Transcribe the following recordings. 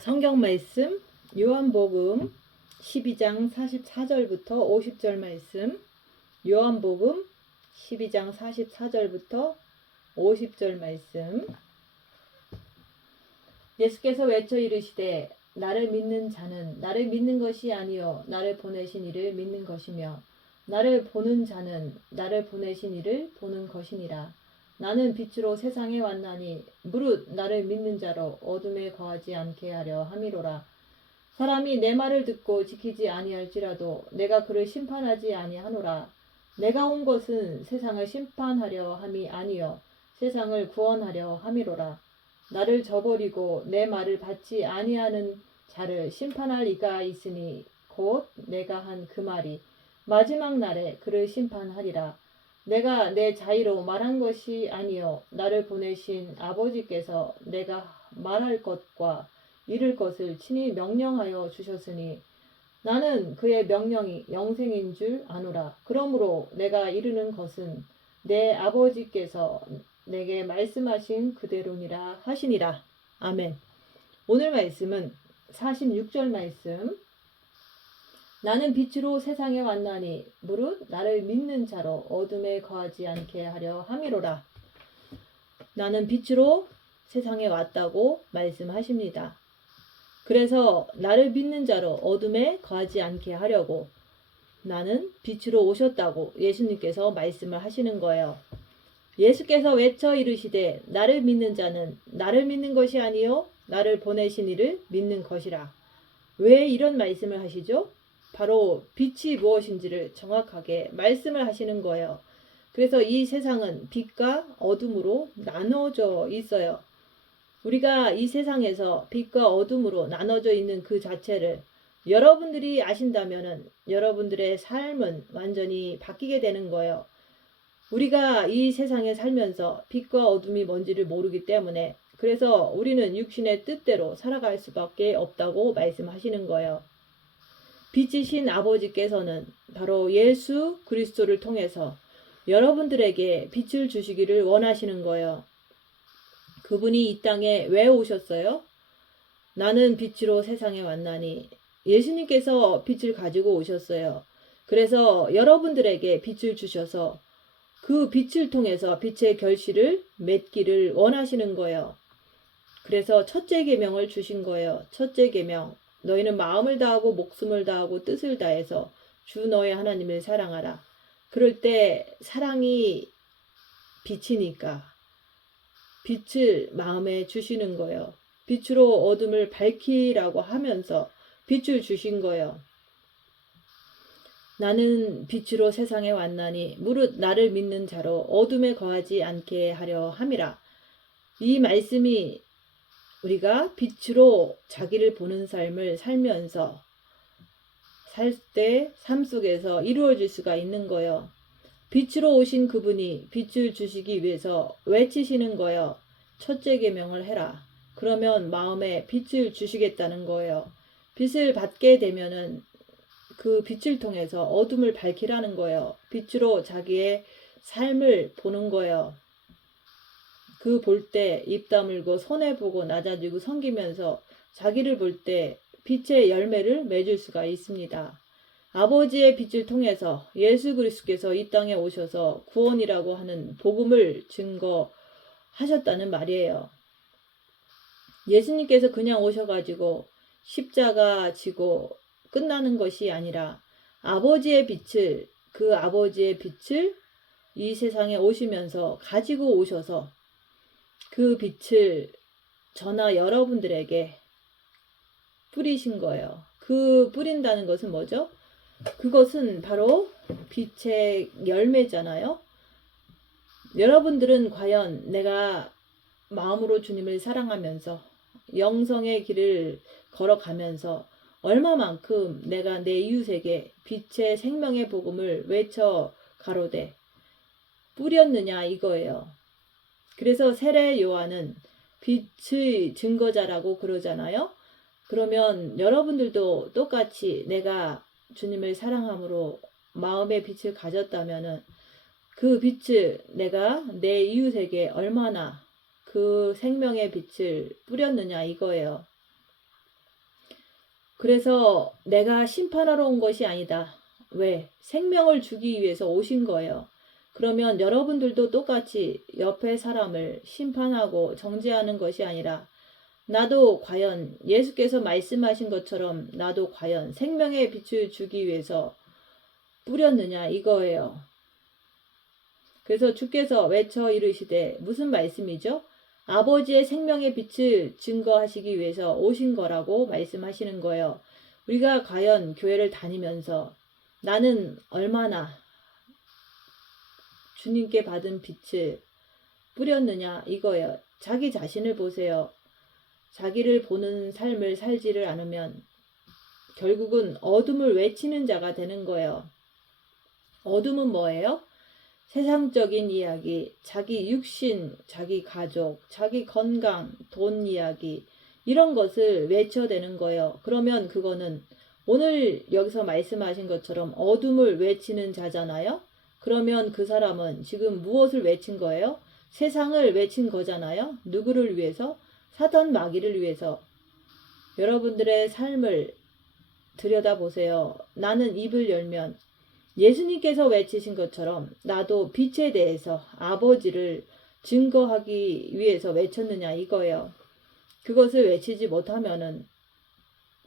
성경 말씀 요한복음 12장 44절부터 50절 말씀. 요한복음 12장 44절부터 50절 말씀. 예수께서 외쳐 이르시되 나를 믿는 자는 나를 믿는 것이 아니요 나를 보내신 이를 믿는 것이며 나를 보는 자는 나를 보내신 이를 보는 것이니라. 나는 빛으로 세상에 왔나니 무릇 나를 믿는 자로 어둠에 거하지 않게 하려 함이로라. 사람이 내 말을 듣고 지키지 아니할지라도 내가 그를 심판하지 아니하노라. 내가 온 것은 세상을 심판하려 함이 아니요 세상을 구원하려 함이로라. 나를 저버리고 내 말을 받지 아니하는 자를 심판할 이가 있으니 곧 내가 한 그 말이 마지막 날에 그를 심판하리라. 내가 내 자의로 말한 것이 아니요 나를 보내신 아버지께서 내가 말할 것과 이룰 것을 친히 명령하여 주셨으니 나는 그의 명령이 영생인 줄 아노라. 그러므로 내가 이르는 것은 내 아버지께서 내게 말씀하신 그대로니라 하시니라. 아멘. 오늘 말씀은 46절 말씀. 나는 빛으로 세상에 왔나니 무릇 나를 믿는 자로 어둠에 거하지 않게 하려 함이로라. 나는 빛으로 세상에 왔다고 말씀하십니다. 그래서 나를 믿는 자로 어둠에 거하지 않게 하려고 나는 빛으로 오셨다고 예수님께서 말씀을 하시는 거예요. 예수께서 외쳐 이르시되 나를 믿는 자는 나를 믿는 것이 아니요 나를 보내신 이를 믿는 것이라. 왜 이런 말씀을 하시죠? 바로 빛이 무엇인지를 정확하게 말씀을 하시는 거예요. 그래서 이 세상은 빛과 어둠으로 나눠져 있어요. 우리가 이 세상에서 빛과 어둠으로 나눠져 있는 그 자체를 여러분들이 아신다면은 여러분들의 삶은 완전히 바뀌게 되는 거예요. 우리가 이 세상에 살면서 빛과 어둠이 뭔지를 모르기 때문에 그래서 우리는 육신의 뜻대로 살아갈 수밖에 없다고 말씀하시는 거예요. 빛이신 아버지께서는 바로 예수 그리스도를 통해서 여러분들에게 빛을 주시기를 원하시는 거예요. 그분이 이 땅에 왜 오셨어요? 나는 빛으로 세상에 왔나니 예수님께서 빛을 가지고 오셨어요. 그래서 여러분들에게 빛을 주셔서 그 빛을 통해서 빛의 결실을 맺기를 원하시는 거예요. 그래서 첫째 계명을 주신 거예요. 첫째 계명. 너희는 마음을 다하고 목숨을 다하고 뜻을 다해서 주 너의 하나님을 사랑하라. 그럴 때 사랑이 빛이니까 빛을 마음에 주시는 거예요. 빛으로 어둠을 밝히라고 하면서 빛을 주신 거예요. 나는 빛으로 세상에 왔나니 무릇 나를 믿는 자로 어둠에 거하지 않게 하려 함이라. 이 말씀이 우리가 빛으로 자기를 보는 삶을 살면서 살 때 삶 속에서 이루어질 수가 있는 거예요. 빛으로 오신 그분이 빛을 주시기 위해서 외치시는 거예요. 첫째 계명을 해라. 그러면 마음에 빛을 주시겠다는 거예요. 빛을 받게 되면은 그 빛을 통해서 어둠을 밝히라는 거예요. 빛으로 자기의 삶을 보는 거예요. 그 볼 때 입 다물고 손해보고 낮아지고 섬기면서 자기를 볼 때 빛의 열매를 맺을 수가 있습니다. 아버지의 빛을 통해서 예수 그리스도께서 이 땅에 오셔서 구원이라고 하는 복음을 증거하셨다는 말이에요. 예수님께서 그냥 오셔가지고 십자가 지고 끝나는 것이 아니라 아버지의 빛을 그 아버지의 빛을 이 세상에 오시면서 가지고 오셔서 그 빛을 저나 여러분들에게 뿌리신 거예요. 그 뿌린다는 것은 뭐죠? 그것은 바로 빛의 열매잖아요. 여러분들은 과연 내가 마음으로 주님을 사랑하면서 영성의 길을 걸어가면서 얼마만큼 내가 내 이웃에게 빛의 생명의 복음을 외쳐 가로되 뿌렸느냐 이거예요. 그래서 세례 요한은 빛의 증거자라고 그러잖아요. 그러면 여러분들도 똑같이 내가 주님을 사랑함으로 마음의 빛을 가졌다면은 그 빛을 내가 내 이웃에게 얼마나 그 생명의 빛을 뿌렸느냐 이거예요. 그래서 내가 심판하러 온 것이 아니다. 왜? 생명을 주기 위해서 오신 거예요. 그러면 여러분들도 똑같이 옆에 사람을 심판하고 정죄하는 것이 아니라 나도 과연 예수께서 말씀하신 것처럼 나도 과연 생명의 빛을 주기 위해서 뿌렸느냐 이거예요. 그래서 주께서 외쳐 이르시되 무슨 말씀이죠? 아버지의 생명의 빛을 증거하시기 위해서 오신 거라고 말씀하시는 거예요. 우리가 과연 교회를 다니면서 나는 얼마나 주님께 받은 빛을 뿌렸느냐 이거예요. 자기 자신을 보세요. 자기를 보는 삶을 살지를 않으면 결국은 어둠을 외치는 자가 되는 거예요. 어둠은 뭐예요? 세상적인 이야기, 자기 육신, 자기 가족, 자기 건강, 돈 이야기 이런 것을 외쳐대는 거예요. 그러면 그거는 오늘 여기서 말씀하신 것처럼 어둠을 외치는 자잖아요. 그러면 그 사람은 지금 무엇을 외친 거예요? 세상을 외친 거잖아요. 누구를 위해서? 사단 마귀를 위해서. 여러분들의 삶을 들여다보세요. 나는 입을 열면 예수님께서 외치신 것처럼 나도 빛에 대해서 아버지를 증거하기 위해서 외쳤느냐 이거예요. 그것을 외치지 못하면은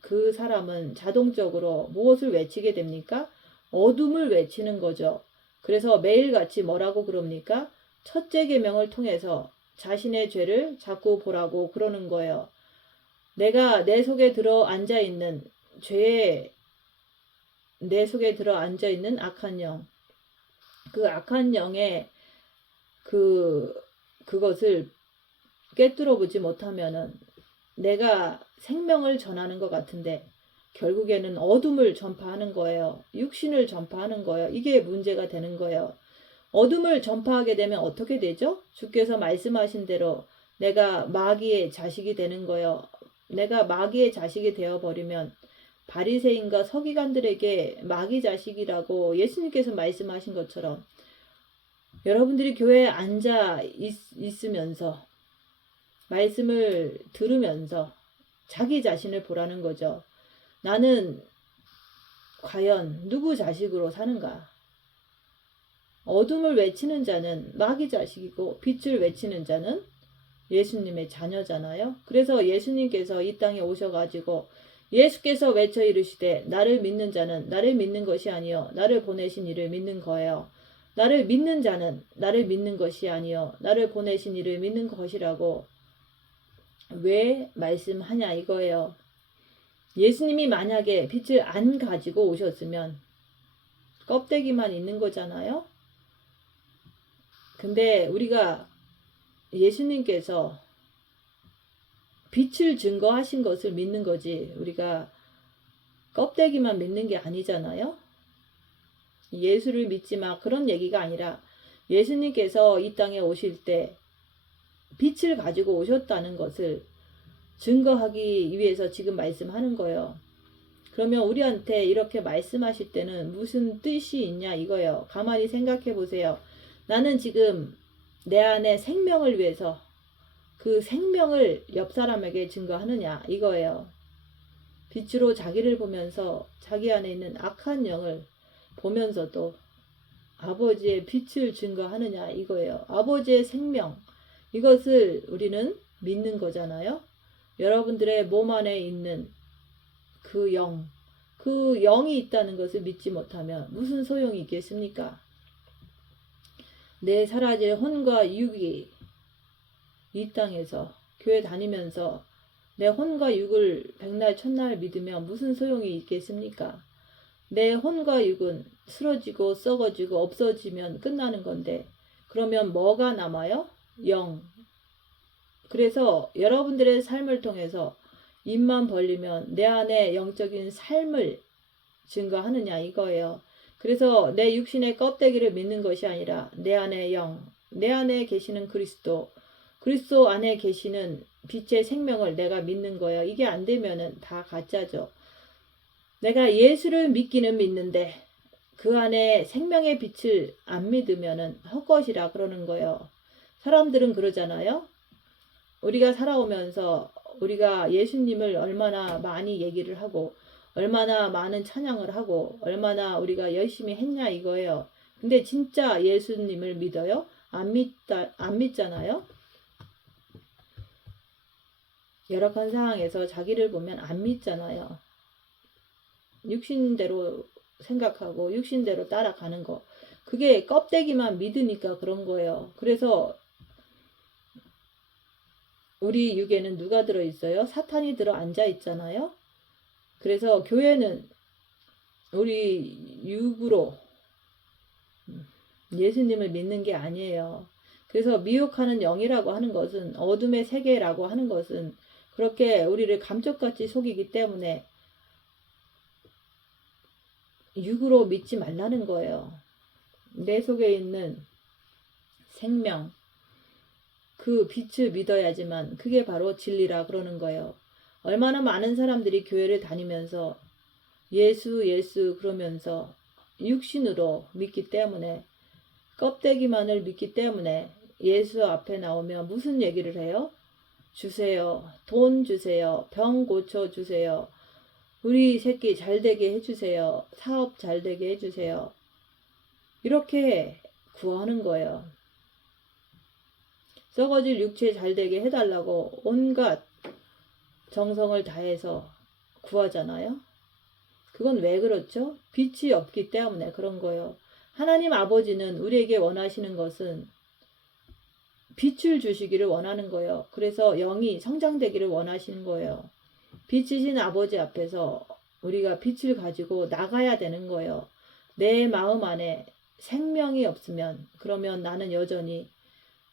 그 사람은 자동적으로 무엇을 외치게 됩니까? 어둠을 외치는 거죠. 그래서 매일같이 뭐라고 그럽니까? 첫째 계명을 통해서 자신의 죄를 자꾸 보라고 그러는 거예요. 내가 내 속에 들어 앉아있는 죄에 내 속에 들어 앉아있는 악한 영, 그 악한 영의 그것을 꿰뚫어 보지 못하면은 내가 생명을 전하는 것 같은데 결국에는 어둠을 전파하는 거예요. 육신을 전파하는 거예요. 이게 문제가 되는 거예요. 어둠을 전파하게 되면 어떻게 되죠? 주께서 말씀하신 대로 내가 마귀의 자식이 되는 거예요. 내가 마귀의 자식이 되어버리면 바리새인과 서기관들에게 마귀 자식이라고 예수님께서 말씀하신 것처럼 여러분들이 교회에 앉아 있으면서 말씀을 들으면서 자기 자신을 보라는 거죠. 나는 과연 누구 자식으로 사는가? 어둠을 외치는 자는 마귀 자식이고 빛을 외치는 자는 예수님의 자녀잖아요. 그래서 예수님께서 이 땅에 오셔가지고 예수께서 외쳐 이르시되 나를 믿는 자는 나를 믿는 것이 아니요 나를 보내신 이를 믿는 거예요. 나를 믿는 자는 나를 믿는 것이 아니요 나를 보내신 이를 믿는 것이라고 왜 말씀하냐 이거예요. 예수님이 만약에 빛을 안 가지고 오셨으면 껍데기만 있는 거잖아요. 근데 우리가 예수님께서 빛을 증거하신 것을 믿는 거지 우리가 껍데기만 믿는 게 아니잖아요. 예수를 믿지 마 그런 얘기가 아니라 예수님께서 이 땅에 오실 때 빛을 가지고 오셨다는 것을 증거하기 위해서 지금 말씀하는 거예요. 그러면 우리한테 이렇게 말씀하실 때는 무슨 뜻이 있냐 이거예요. 가만히 생각해 보세요. 나는 지금 내 안에 생명을 위해서 그 생명을 옆 사람에게 증거하느냐 이거예요. 빛으로 자기를 보면서 자기 안에 있는 악한 영을 보면서도 아버지의 빛을 증거하느냐 이거예요. 아버지의 생명 이것을 우리는 믿는 거잖아요. 여러분들의 몸 안에 있는 그 영, 그 영이 있다는 것을 믿지 못하면 무슨 소용이 있겠습니까? 내 사라질 혼과 육이 이 땅에서 교회 다니면서 내 혼과 육을 백날 첫날 믿으면 무슨 소용이 있겠습니까? 내 혼과 육은 쓰러지고 썩어지고 없어지면 끝나는 건데 그러면 뭐가 남아요? 영. 그래서 여러분들의 삶을 통해서 입만 벌리면 내 안에 영적인 삶을 증거하느냐 이거예요. 그래서 내 육신의 껍데기를 믿는 것이 아니라 내 안에 영, 내 안에 계시는 그리스도 안에 계시는 빛의 생명을 내가 믿는 거예요. 이게 안 되면은 다 가짜죠. 내가 예수를 믿기는 믿는데 그 안에 생명의 빛을 안 믿으면은 헛것이라 그러는 거예요. 사람들은 그러잖아요. 우리가 살아오면서 우리가 예수님을 얼마나 많이 얘기를 하고 얼마나 많은 찬양을 하고 얼마나 우리가 열심히 했냐 이거예요. 근데 진짜 예수님을 믿어요? 안 믿잖아요. 열악한 상황에서 자기를 보면 안 믿잖아요. 육신대로 생각하고 육신대로 따라가는 거. 그게 껍데기만 믿으니까 그런 거예요. 그래서 우리 육에는 누가 들어있어요? 사탄이 들어 앉아 있잖아요. 그래서 교회는 우리 육으로 예수님을 믿는 게 아니에요. 그래서 미혹하는 영이라고 하는 것은 어둠의 세계라고 하는 것은 그렇게 우리를 감쪽같이 속이기 때문에 육으로 믿지 말라는 거예요. 내 속에 있는 생명, 그 빛을 믿어야지만 그게 바로 진리라 그러는 거예요. 얼마나 많은 사람들이 교회를 다니면서 예수 그러면서 육신으로 믿기 때문에 껍데기만을 믿기 때문에 예수 앞에 나오면 무슨 얘기를 해요? 주세요. 돈 주세요. 병 고쳐 주세요. 우리 새끼 잘 되게 해주세요. 사업 잘 되게 해주세요. 이렇게 구하는 거예요. 썩어질 육체 잘 되게 해달라고 온갖 정성을 다해서 구하잖아요. 그건 왜 그렇죠? 빛이 없기 때문에 그런 거예요. 하나님 아버지는 우리에게 원하시는 것은 빛을 주시기를 원하는 거예요. 그래서 영이 성장되기를 원하시는 거예요. 빛이신 아버지 앞에서 우리가 빛을 가지고 나가야 되는 거예요. 내 마음 안에 생명이 없으면 그러면 나는 여전히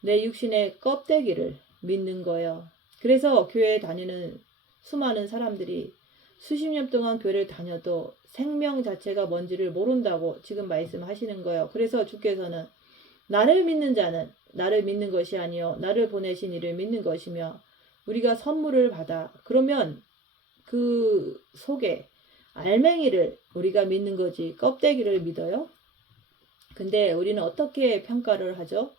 내 육신의 껍데기를 믿는 거예요. 그래서 교회에 다니는 수많은 사람들이 수십 년 동안 교회를 다녀도 생명 자체가 뭔지를 모른다고 지금 말씀하시는 거예요. 그래서 주께서는 나를 믿는 자는 나를 믿는 것이 아니요 나를 보내신 이를 믿는 것이며 우리가 선물을 받아 그러면 그 속에 알맹이를 우리가 믿는 거지 껍데기를 믿어요? 근데 우리는 어떻게 평가를 하죠?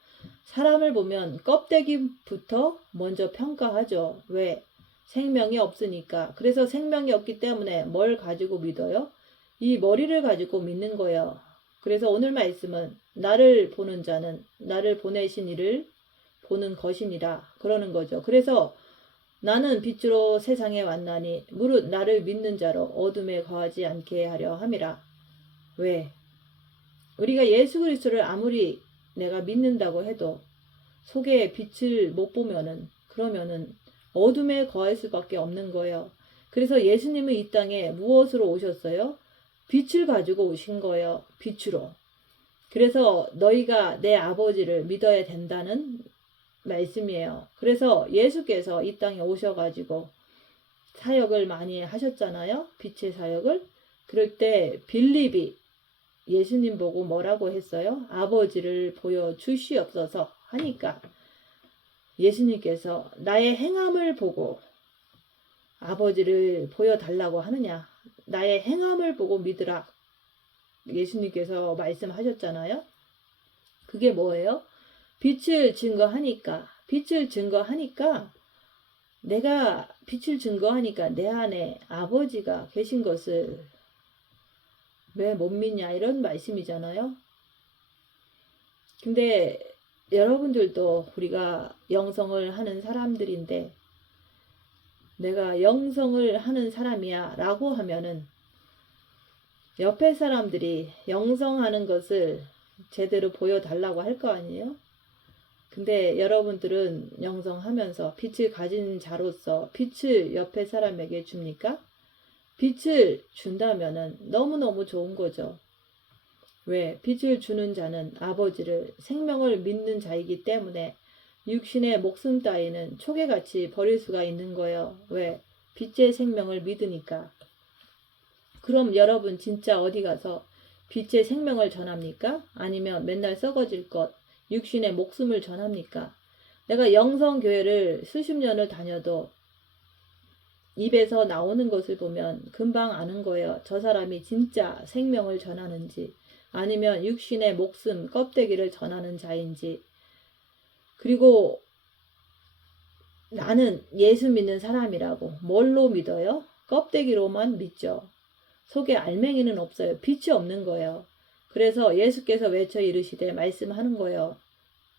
사람을 보면 껍데기부터 먼저 평가하죠. 왜? 생명이 없으니까. 그래서 생명이 없기 때문에 뭘 가지고 믿어요? 이 머리를 가지고 믿는 거예요. 그래서 오늘 말씀은 나를 보는 자는 나를 보내신 이를 보는 것이니라 그러는 거죠. 그래서 나는 빛으로 세상에 왔나니 무릇 나를 믿는 자로 어둠에 거하지 않게 하려 함이라. 왜? 우리가 예수 그리스도를 아무리 내가 믿는다고 해도 속에 빛을 못 보면은 그러면은 어둠에 거할 수밖에 없는 거예요. 그래서 예수님은 이 땅에 무엇으로 오셨어요? 빛을 가지고 오신 거예요. 빛으로. 그래서 너희가 내 아버지를 믿어야 된다는 말씀이에요. 그래서 예수께서 이 땅에 오셔가지고 사역을 많이 하셨잖아요. 빛의 사역을. 그럴 때 빌립이 예수님 보고 뭐라고 했어요? 아버지를 보여주시옵소서 하니까 예수님께서 나의 행함을 보고 아버지를 보여달라고 하느냐. 나의 행함을 보고 믿으라. 예수님께서 말씀하셨잖아요. 그게 뭐예요? 빛을 증거하니까 내가 빛을 증거하니까 내 안에 아버지가 계신 것을 왜 못 믿냐 이런 말씀이잖아요. 근데 여러분들도 우리가 영성을 하는 사람들인데 내가 영성을 하는 사람이야 라고 하면은 옆에 사람들이 영성하는 것을 제대로 보여달라고 할 거 아니에요? 근데 여러분들은 영성하면서 빛을 가진 자로서 빛을 옆에 사람에게 줍니까? 빛을 준다면은 너무너무 좋은 거죠. 왜? 빛을 주는 자는 아버지를 생명을 믿는 자이기 때문에 육신의 목숨 따위는 초계같이 버릴 수가 있는 거예요. 왜? 빛의 생명을 믿으니까. 그럼 여러분 진짜 어디 가서 빛의 생명을 전합니까? 아니면 맨날 썩어질 것, 육신의 목숨을 전합니까? 내가 영성교회를 수십 년을 다녀도 입에서 나오는 것을 보면 금방 아는 거예요. 저 사람이 진짜 생명을 전하는지 아니면 육신의 목숨, 껍데기를 전하는 자인지. 그리고 나는 예수 믿는 사람이라고. 뭘로 믿어요? 껍데기로만 믿죠. 속에 알맹이는 없어요. 빛이 없는 거예요. 그래서 예수께서 외쳐 이르시되 말씀하는 거예요.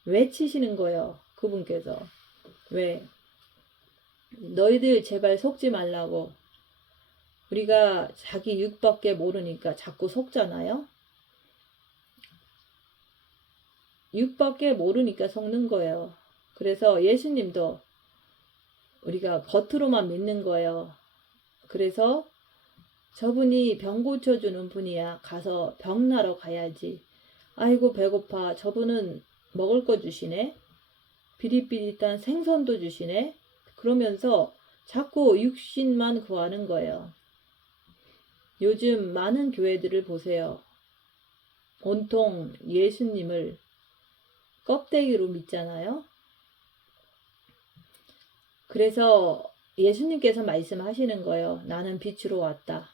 외치시는 거예요. 그분께서. 왜? 너희들 제발 속지 말라고. 우리가 자기 육밖에 모르니까 자꾸 속잖아요. 육밖에 모르니까 속는 거예요. 그래서 예수님도 우리가 겉으로만 믿는 거예요. 그래서 저분이 병 고쳐주는 분이야. 가서 병 나러 가야지. 아이고 배고파. 저분은 먹을 거 주시네. 비릿비릿한 생선도 주시네. 그러면서 자꾸 육신만 구하는 거예요. 요즘 많은 교회들을 보세요. 온통 예수님을 껍데기로 믿잖아요. 그래서 예수님께서 말씀하시는 거예요. 나는 빛으로 왔다.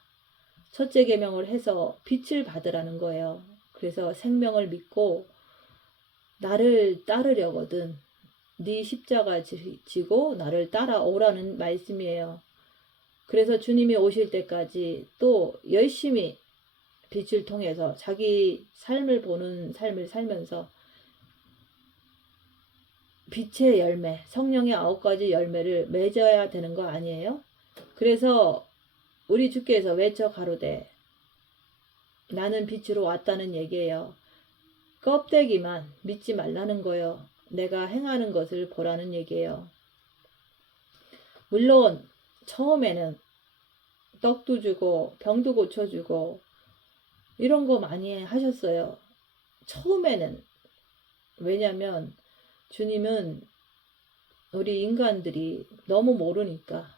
첫째 계명을 해서 빛을 받으라는 거예요. 그래서 생명을 믿고 나를 따르려거든 네 십자가 지고 나를 따라오라는 말씀이에요. 그래서 주님이 오실 때까지 또 열심히 빛을 통해서 자기 삶을 보는 삶을 살면서 빛의 열매, 성령의 9가지 열매를 맺어야 되는 거 아니에요? 그래서 우리 주께서 외쳐 가로되 나는 빛으로 왔다는 얘기예요. 껍데기만 믿지 말라는 거예요. 내가 행하는 것을 보라는 얘기예요. 물론 처음에는 떡도 주고 병도 고쳐주고 이런 거 많이 하셨어요. 처음에는. 왜냐면 주님은 우리 인간들이 너무 모르니까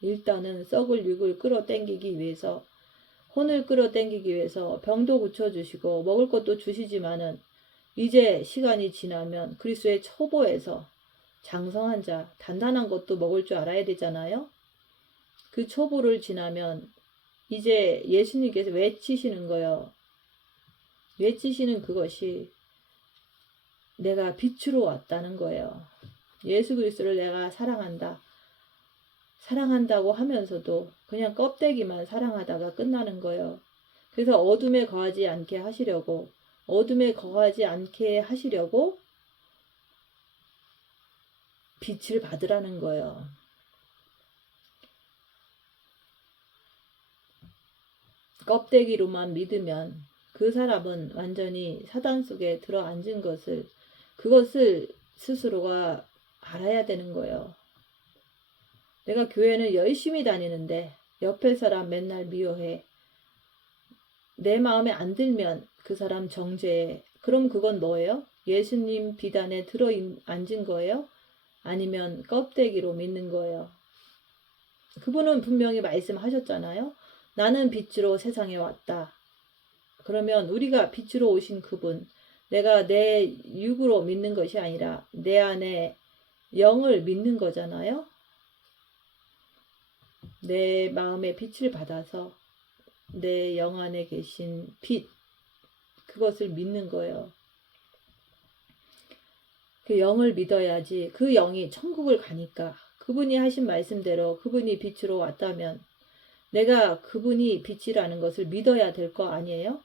일단은 썩을 육을 끌어당기기 위해서 혼을 끌어당기기 위해서 병도 고쳐주시고 먹을 것도 주시지만은 이제 시간이 지나면 그리스도의 초보에서 장성한 자, 단단한 것도 먹을 줄 알아야 되잖아요. 그 초보를 지나면 이제 예수님께서 외치시는 거예요. 외치시는 그것이 내가 빛으로 왔다는 거예요. 예수 그리스도를 내가 사랑한다. 사랑한다고 하면서도 그냥 껍데기만 사랑하다가 끝나는 거예요. 그래서 어둠에 거하지 않게 하시려고 빛을 받으라는 거예요. 껍데기로만 믿으면 그 사람은 완전히 사단 속에 들어앉은 그것을 스스로가 알아야 되는 거예요. 내가 교회는 열심히 다니는데 옆에 사람 맨날 미워해. 내 마음에 안 들면 그 사람 정죄해. 그럼 그건 뭐예요? 예수님 비단에 들어앉은 거예요? 아니면 껍데기로 믿는 거예요? 그분은 분명히 말씀하셨잖아요. 나는 빛으로 세상에 왔다. 그러면 우리가 빛으로 오신 그분, 내가 내 육으로 믿는 것이 아니라 내 안에 영을 믿는 거잖아요. 내 마음의 빛을 받아서 내 영 안에 계신 빛, 그것을 믿는 거예요. 그 영을 믿어야지 그 영이 천국을 가니까 그분이 하신 말씀대로 그분이 빛으로 왔다면 내가 그분이 빛이라는 것을 믿어야 될 거 아니에요?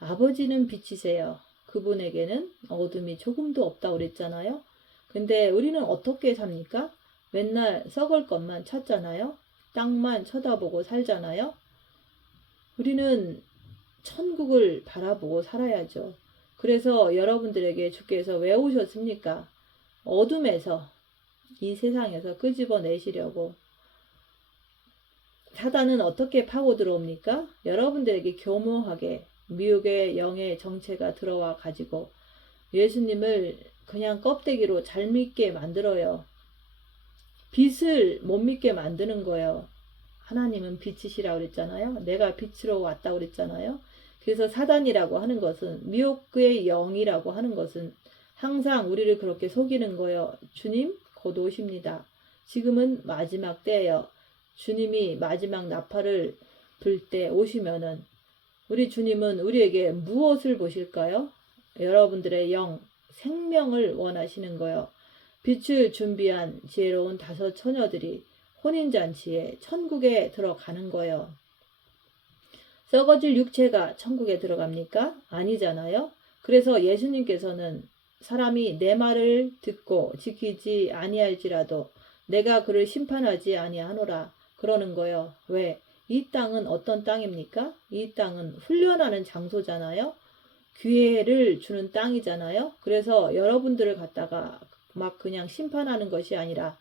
아버지는 빛이세요. 그분에게는 어둠이 조금도 없다고 그랬잖아요. 근데 우리는 어떻게 삽니까? 맨날 썩을 것만 찾잖아요. 땅만 쳐다보고 살잖아요. 우리는 천국을 바라보고 살아야죠. 그래서 여러분들에게 주께서 왜 오셨습니까? 어둠에서 이 세상에서 끄집어내시려고. 사단은 어떻게 파고 들어옵니까? 여러분들에게 교묘하게 미혹의 영의 정체가 들어와 가지고 예수님을 그냥 껍데기로 잘 믿게 만들어요. 빛을 못 믿게 만드는 거예요. 하나님은 빛이시라고 그랬잖아요. 내가 빛으로 왔다고 그랬잖아요. 그래서 사단이라고 하는 것은, 미혹의 영이라고 하는 것은 항상 우리를 그렇게 속이는 거예요. 주님 곧 오십니다. 지금은 마지막 때예요. 주님이 마지막 나팔을 불 때 오시면은 우리 주님은 우리에게 무엇을 보실까요? 여러분들의 영, 생명을 원하시는 거예요. 빛을 준비한 지혜로운 5 처녀들이 혼인잔치에 천국에 들어가는 거예요. 썩어질 육체가 천국에 들어갑니까? 아니잖아요. 그래서 예수님께서는 사람이 내 말을 듣고 지키지 아니할지라도 내가 그를 심판하지 아니하노라 그러는 거예요. 왜? 이 땅은 어떤 땅입니까? 이 땅은 훈련하는 장소잖아요. 기회를 주는 땅이잖아요. 그래서 여러분들을 갖다가 막 그냥 심판하는 것이 아니라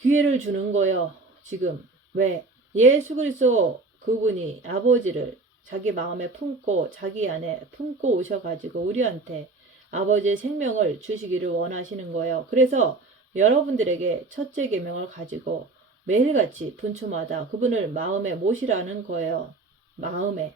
기회를 주는 거예요. 지금. 왜? 예수 그리스도 그분이 아버지를 자기 마음에 품고 자기 안에 품고 오셔가지고 우리한테 아버지의 생명을 주시기를 원하시는 거예요. 그래서 여러분들에게 첫째 계명을 가지고 매일같이 분초마다 그분을 마음에 모시라는 거예요. 마음에.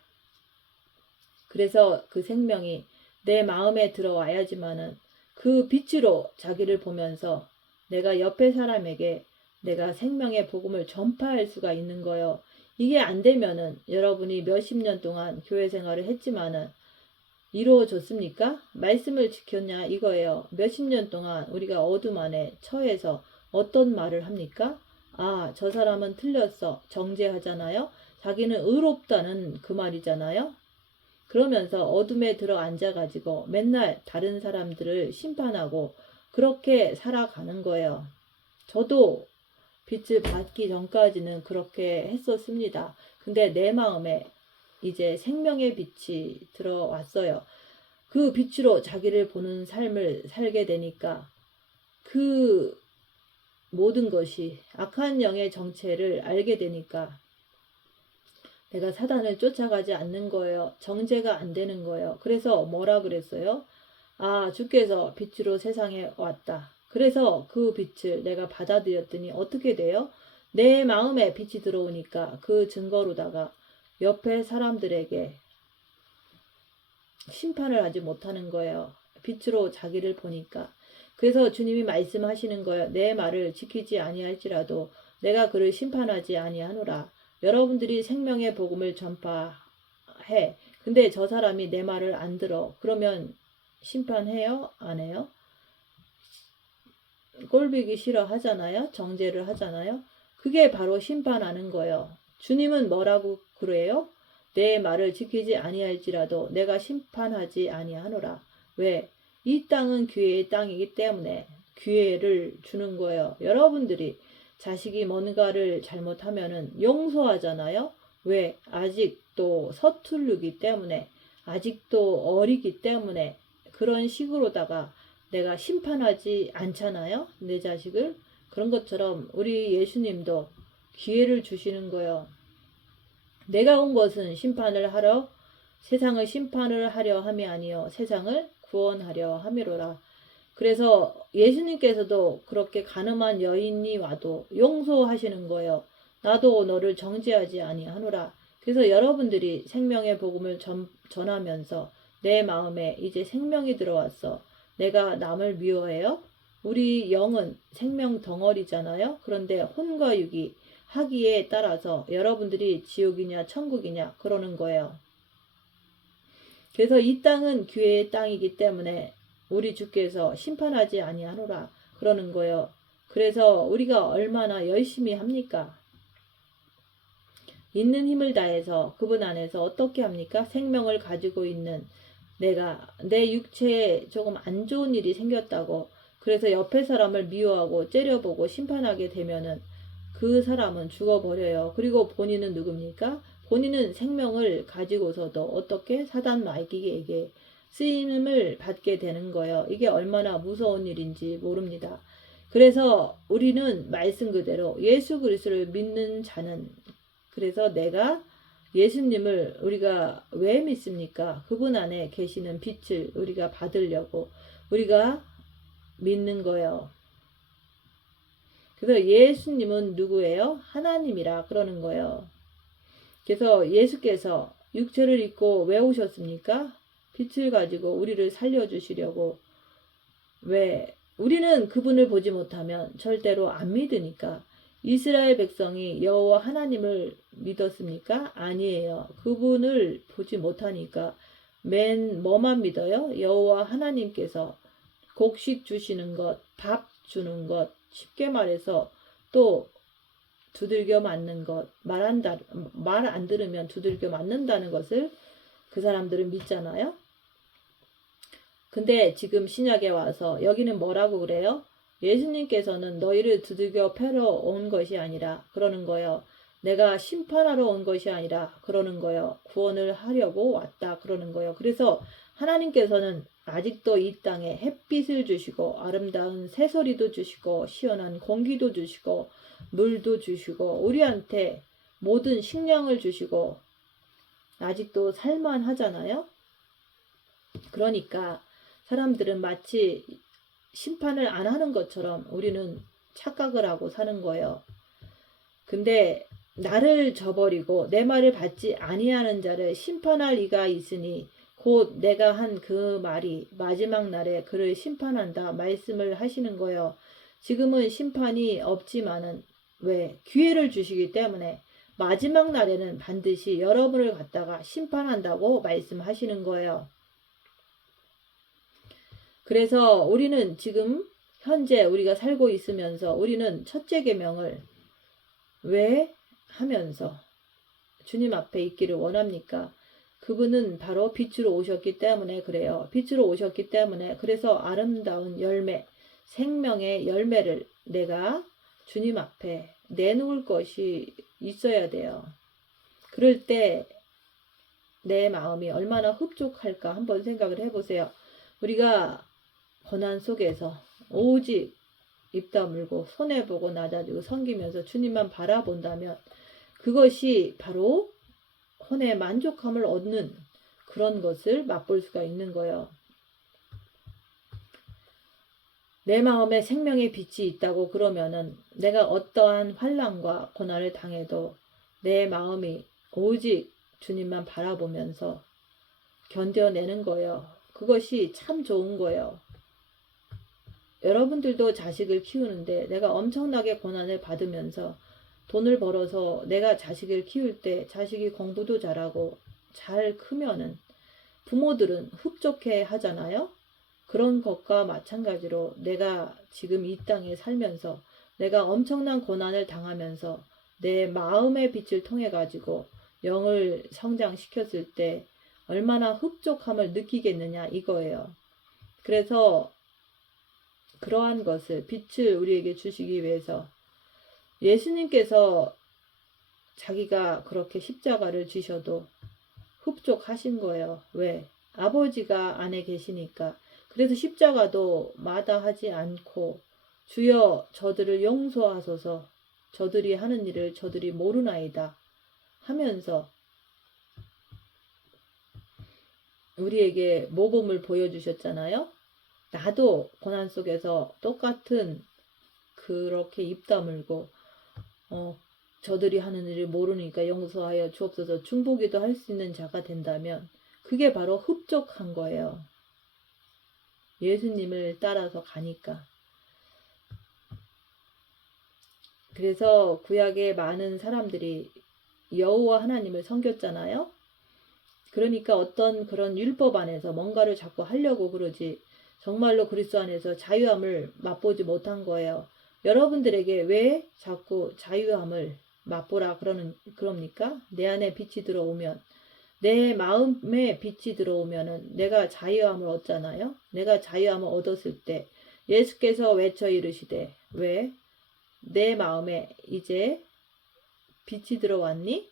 그래서 그 생명이 내 마음에 들어와야지만은 그 빛으로 자기를 보면서 내가 옆에 사람에게 내가 생명의 복음을 전파할 수가 있는 거예요. 이게 안 되면은 여러분이 몇십 년 동안 교회 생활을 했지만은 이루어졌습니까? 말씀을 지켰냐 이거예요. 몇십 년 동안 우리가 어둠 안에 처해서 어떤 말을 합니까? 아, 저 사람은 틀렸어. 정죄하잖아요. 자기는 의롭다는 그 말이잖아요. 그러면서 어둠에 들어 앉아가지고 맨날 다른 사람들을 심판하고 그렇게 살아가는 거예요. 저도 빛을 받기 전까지는 그렇게 했었습니다. 근데 내 마음에 이제 생명의 빛이 들어왔어요. 그 빛으로 자기를 보는 삶을 살게 되니까 그 모든 것이 악한 영의 정체를 알게 되니까 내가 사단을 쫓아가지 않는 거예요. 정죄가 안 되는 거예요. 그래서 뭐라 그랬어요? 아, 주께서 빛으로 세상에 왔다. 그래서 그 빛을 내가 받아들였더니 어떻게 돼요? 내 마음에 빛이 들어오니까 그 증거로다가 옆에 사람들에게 심판을 하지 못하는 거예요. 빛으로 자기를 보니까. 그래서 주님이 말씀하시는 거예요. 내 말을 지키지 아니할지라도 내가 그를 심판하지 아니하노라. 여러분들이 생명의 복음을 전파해. 근데 저 사람이 내 말을 안 들어. 그러면 심판해요? 안 해요? 꼴보기 싫어 하잖아요. 정죄를 하잖아요. 그게 바로 심판하는 거예요. 주님은 뭐라고 그래요? 내 말을 지키지 아니할지라도 내가 심판하지 아니하노라. 왜? 이 땅은 기회의 땅이기 때문에 기회를 주는 거예요. 여러분들이 자식이 뭔가를 잘못하면은 용서하잖아요. 왜? 아직도 서투르기 때문에 아직도 어리기 때문에 그런 식으로다가 내가 심판하지 않잖아요. 내 자식을. 그런 것처럼 우리 예수님도 기회를 주시는 거예요. 내가 온 것은 심판을 하러 세상을 심판을 하려 함이 아니요 세상을 구원하려 함이로라. 그래서 예수님께서도 그렇게 간음한 여인이 와도 용서하시는 거예요. 나도 너를 정죄하지 아니하노라. 그래서 여러분들이 생명의 복음을 전하면서 내 마음에 이제 생명이 들어왔어. 내가 남을 미워해요? 우리 영은 생명 덩어리잖아요. 그런데 혼과 육이 하기에 따라서 여러분들이 지옥이냐 천국이냐 그러는 거예요. 그래서 이 땅은 기회의 땅이기 때문에 우리 주께서 심판하지 아니하노라 그러는 거예요. 그래서 우리가 얼마나 열심히 합니까? 있는 힘을 다해서 그분 안에서 어떻게 합니까? 생명을 가지고 있는 내가 내 육체에 조금 안 좋은 일이 생겼다고 그래서 옆에 사람을 미워하고 째려보고 심판하게 되면은 그 사람은 죽어버려요. 그리고 본인은 누굽니까? 본인은 생명을 가지고서도 어떻게 사단 마귀에게 쓰임을 받게 되는 거예요. 이게 얼마나 무서운 일인지 모릅니다. 그래서 우리는 말씀 그대로 예수 그리스도를 믿는 자는 그래서 내가 예수님을 우리가 왜 믿습니까? 그분 안에 계시는 빛을 우리가 받으려고 우리가 믿는 거예요. 그래서 예수님은 누구예요? 하나님이라 그러는 거예요. 그래서 예수께서 육체를 입고 왜 오셨습니까? 빛을 가지고 우리를 살려주시려고. 왜? 우리는 그분을 보지 못하면 절대로 안 믿으니까. 이스라엘 백성이 여호와 하나님을 믿었습니까? 아니에요. 그분을 보지 못하니까 맨 뭐만 믿어요? 여호와 하나님께서 곡식 주시는 것, 밥 주는 것, 쉽게 말해서 또 두들겨 맞는 것, 말 안 들으면 두들겨 맞는다는 것을 그 사람들은 믿잖아요. 근데 지금 신약에 와서 여기는 뭐라고 그래요? 예수님께서는 너희를 두들겨 패러 온 것이 아니라 그러는 거예요. 내가 심판하러 온 것이 아니라 그러는 거예요. 구원을 하려고 왔다 그러는 거예요. 그래서 하나님께서는 아직도 이 땅에 햇빛을 주시고 아름다운 새소리도 주시고 시원한 공기도 주시고 물도 주시고 우리한테 모든 식량을 주시고 아직도 살만하잖아요. 그러니까 사람들은 마치 심판을 안 하는 것처럼 우리는 착각을 하고 사는 거예요. 근데 나를 저버리고 내 말을 받지 아니하는 자를 심판할 이가 있으니 곧 내가 한 그 말이 마지막 날에 그를 심판한다 말씀을 하시는 거예요. 지금은 심판이 없지만은 왜 기회를 주시기 때문에 마지막 날에는 반드시 여러분을 갖다가 심판한다고 말씀하시는 거예요. 그래서 우리는 지금 현재 우리가 살고 있으면서 우리는 첫째 계명을 왜 하면서 주님 앞에 있기를 원합니까? 그분은 바로 빛으로 오셨기 때문에 그래요. 빛으로 오셨기 때문에 그래서 아름다운 열매, 생명의 열매를 내가 주님 앞에 내놓을 것이 있어야 돼요. 그럴 때 내 마음이 얼마나 흡족할까 한번 생각을 해보세요. 우리가 고난 속에서 오직 입 다물고 손해보고 낮아지고 섬기면서 주님만 바라본다면 그것이 바로 혼의 만족함을 얻는 그런 것을 맛볼 수가 있는 거예요. 내 마음에 생명의 빛이 있다고 그러면은 내가 어떠한 환난과 고난을 당해도 내 마음이 오직 주님만 바라보면서 견뎌내는 거예요. 그것이 참 좋은 거예요. 여러분들도 자식을 키우는데 내가 엄청나게 고난을 받으면서 돈을 벌어서 내가 자식을 키울 때 자식이 공부도 잘하고 잘 크면은 부모들은 흡족해 하잖아요. 그런 것과 마찬가지로 내가 지금 이 땅에 살면서 내가 엄청난 고난을 당하면서 내 마음의 빛을 통해 가지고 영을 성장시켰을 때 얼마나 흡족함을 느끼겠느냐 이거예요. 그래서 그러한 것을 빛을 우리에게 주시기 위해서 예수님께서 자기가 그렇게 십자가를 지셔도 흡족하신 거예요. 왜? 아버지가 안에 계시니까. 그래서 십자가도 마다하지 않고 주여 저들을 용서하소서 저들이 하는 일을 저들이 모르나이다 하면서 우리에게 모범을 보여주셨잖아요. 나도 고난 속에서 똑같은 그렇게 입 다물고 저들이 하는 일을 모르니까 용서하여 주옵소서 중보기도 할 수 있는 자가 된다면 그게 바로 흡족한 거예요. 예수님을 따라서 가니까. 그래서 구약의 많은 사람들이 여호와 하나님을 섬겼잖아요. 그러니까 어떤 그런 율법 안에서 뭔가를 자꾸 하려고 그러지 정말로 그리스도 안에서 자유함을 맛보지 못한 거예요. 여러분들에게 왜 자꾸 자유함을 맛보라 그럽니까? 내 안에 빛이 들어오면 내 마음에 빛이 들어오면은 내가 자유함을 얻잖아요. 내가 자유함을 얻었을 때 예수께서 외쳐 이르시되 왜 내 마음에 이제 빛이 들어왔니?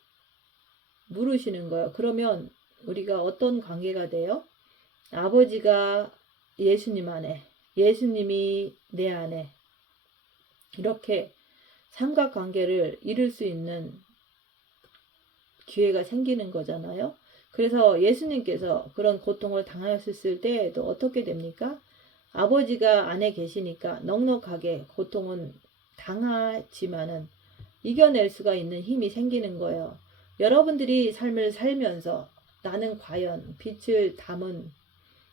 물으시는 거예요. 그러면 우리가 어떤 관계가 돼요? 아버지가 예수님 안에, 예수님이 내 안에 이렇게 삼각관계를 이룰 수 있는 기회가 생기는 거잖아요. 그래서 예수님께서 그런 고통을 당하셨을 때에도 어떻게 됩니까? 아버지가 안에 계시니까 넉넉하게 고통은 당하지만은 이겨낼 수가 있는 힘이 생기는 거예요. 여러분들이 삶을 살면서 나는 과연 빛을 담은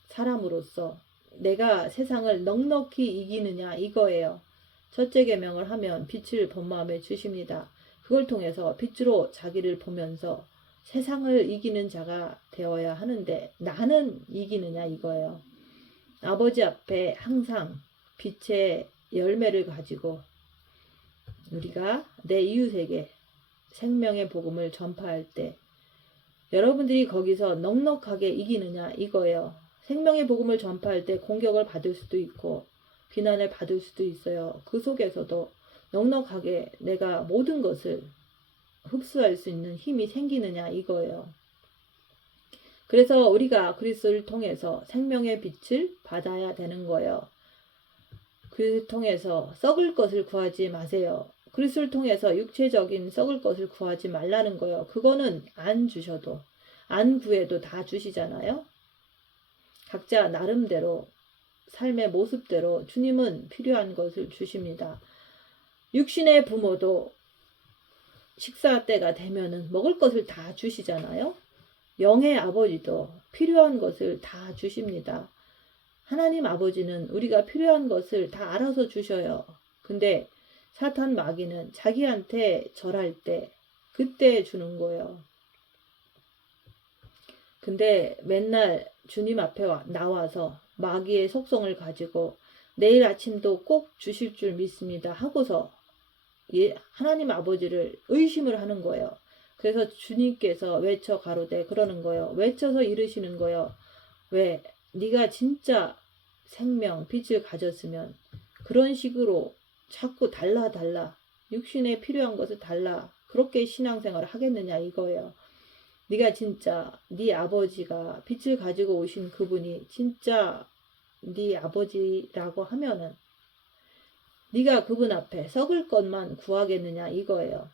사람으로서 내가 세상을 넉넉히 이기느냐 이거예요. 첫째 계명을 하면 빛을 본 마음에 주십니다. 그걸 통해서 빛으로 자기를 보면서 세상을 이기는 자가 되어야 하는데 나는 이기느냐 이거예요. 아버지 앞에 항상 빛의 열매를 가지고 우리가 내 이웃에게 생명의 복음을 전파할 때 여러분들이 거기서 넉넉하게 이기느냐 이거예요. 생명의 복음을 전파할 때 공격을 받을 수도 있고 비난을 받을 수도 있어요. 그 속에서도 넉넉하게 내가 모든 것을 흡수할 수 있는 힘이 생기느냐 이거예요. 그래서 우리가 그리스도를 통해서 생명의 빛을 받아야 되는 거예요. 그리스도를 통해서 썩을 것을 구하지 마세요. 그리스도를 통해서 육체적인 썩을 것을 구하지 말라는 거예요. 그거는 안 주셔도 안 구해도 다 주시잖아요. 각자 나름대로 삶의 모습대로 주님은 필요한 것을 주십니다. 육신의 부모도 식사 때가 되면은 먹을 것을 다 주시잖아요. 영의 아버지도 필요한 것을 다 주십니다. 하나님 아버지는 우리가 필요한 것을 다 알아서 주셔요. 근데 사탄 마귀는 자기한테 절할 때 그때 주는 거예요. 근데 맨날 주님 앞에 나와서 마귀의 속성을 가지고 내일 아침도 꼭 주실 줄 믿습니다 하고서 하나님 아버지를 의심을 하는 거예요. 그래서 주님께서 외쳐 가로되 그러는 거예요. 외쳐서 이르시는 거예요. 왜? 네가 진짜 생명, 빛을 가졌으면 그런 식으로 자꾸 달라 육신에 필요한 것을 달라 그렇게 신앙생활을 하겠느냐 이거예요. 네가 진짜 네 아버지가 빛을 가지고 오신 그분이 진짜 네 아버지라고 하면은 네가 그분 앞에 썩을 것만 구하겠느냐 이거예요.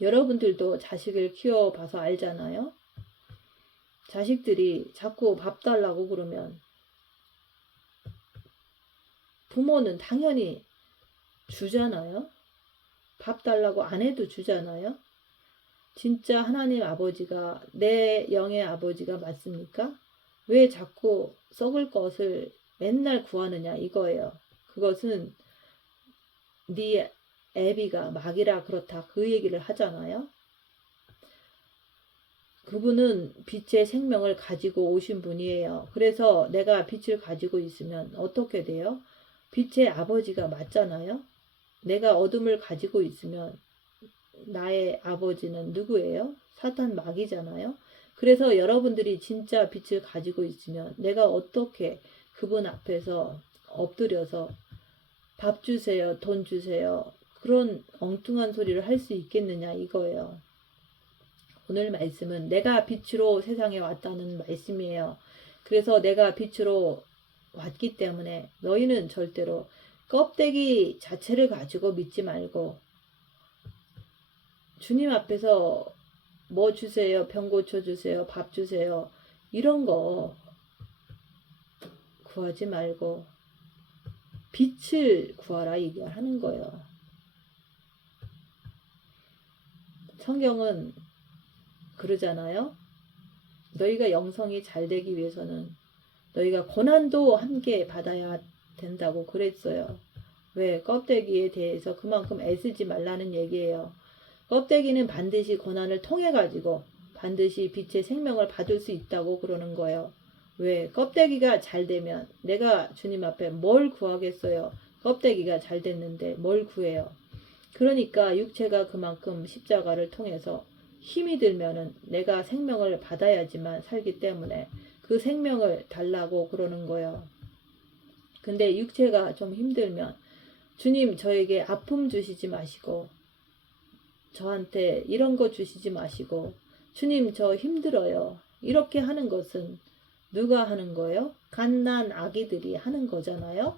여러분들도 자식을 키워봐서 알잖아요. 자식들이 자꾸 밥 달라고 그러면 부모는 당연히 주잖아요. 밥 달라고 안 해도 주잖아요. 진짜 하나님 아버지가 내 영의 아버지가 맞습니까? 왜 자꾸 썩을 것을 맨날 구하느냐 이거예요. 그것은 네 애비가 마귀라 그렇다 그 얘기를 하잖아요. 그분은 빛의 생명을 가지고 오신 분이에요. 그래서 내가 빛을 가지고 있으면 어떻게 돼요? 빛의 아버지가 맞잖아요. 내가 어둠을 가지고 있으면 나의 아버지는 누구예요? 사탄 마귀잖아요. 그래서 여러분들이 진짜 빛을 가지고 있으면 내가 어떻게 그분 앞에서 엎드려서 밥 주세요, 돈 주세요. 그런 엉뚱한 소리를 할 수 있겠느냐 이거예요. 오늘 말씀은 내가 빛으로 세상에 왔다는 말씀이에요. 그래서 내가 빛으로 왔기 때문에 너희는 절대로 껍데기 자체를 가지고 믿지 말고 주님 앞에서 뭐 주세요, 병 고쳐주세요, 밥 주세요 이런 거 구하지 말고 빛을 구하라 얘기하는 거예요. 성경은 그러잖아요. 너희가 영성이 잘 되기 위해서는 너희가 고난도 함께 받아야 된다고 그랬어요. 왜? 껍데기에 대해서 그만큼 애쓰지 말라는 얘기예요. 껍데기는 반드시 고난을 통해 가지고 반드시 빛의 생명을 받을 수 있다고 그러는 거예요. 왜? 껍데기가 잘 되면 내가 주님 앞에 뭘 구하겠어요? 껍데기가 잘 됐는데 뭘 구해요? 그러니까 육체가 그만큼 십자가를 통해서 힘이 들면은 내가 생명을 받아야지만 살기 때문에 그 생명을 달라고 그러는 거예요. 근데 육체가 좀 힘들면 주님 저에게 아픔 주시지 마시고 저한테 이런 거 주시지 마시고 주님 저 힘들어요. 이렇게 하는 것은 누가 하는 거예요? 갓난 아기들이 하는 거잖아요.